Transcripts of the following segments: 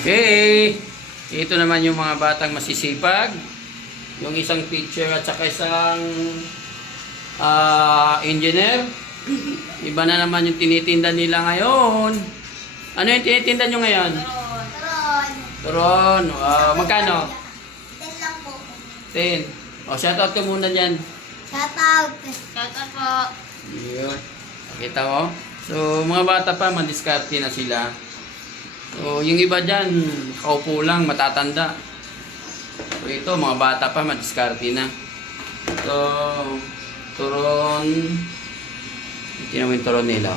Okay. Ito naman yung mga batang masisipag. Yung isang teacher at saka isang ah, engineer. Iba na naman yung tinitinda nila ngayon. Ano yung tinitinda nyo ngayon? Turon. Turon. Ah, magkano? Ten lang po. 10. O, shoutout ka muna dyan. Shout out. Shout out po. Yun. Nakita mo? So, mga bata pa, madiskarte na sila. So, yung iba dyan, kaupo lang, matatanda. So, ito, mga bata pa, madiskarte na. So, turon. Tingnan mo yung turon nila.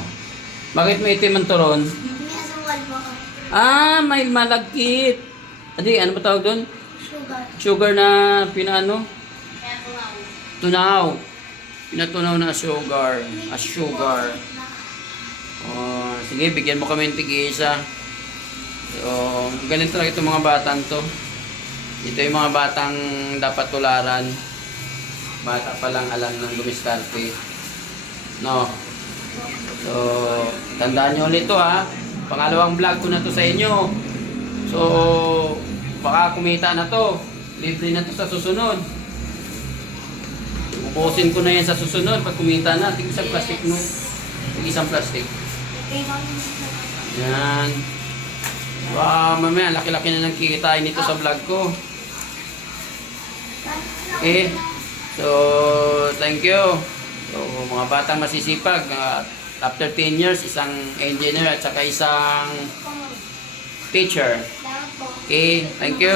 Bakit may itim ang turon? May asukal po. Ah, may malagkit. Adi, ano ba tawag doon? Sugar. Sugar na pinaano? Ako. Tunaw. Pinatunaw na sugar. A sugar. Oh, sige, bigyan mo kami ng tig-isa. So, galing talaga itong mga batang to. Ito yung mga batang dapat tularan. Bata pa lang alam ng gumiskarte. No. So, tandaan nyo ulit to ha. Pangalawang vlog ko na to sa inyo. So, baka kumita na to. Libre na to sa susunod. Ubusin ko na yan sa susunod pag kumita na. Tig isang plastic no. Tig isang plastic. Yan. Wow, mamaya laki-laki na nang kikitain nito sa vlog ko. Okay. So, thank you. So, mga batang masisipag, uh, after 10 years, isang engineer at saka isang teacher. Okay, thank you.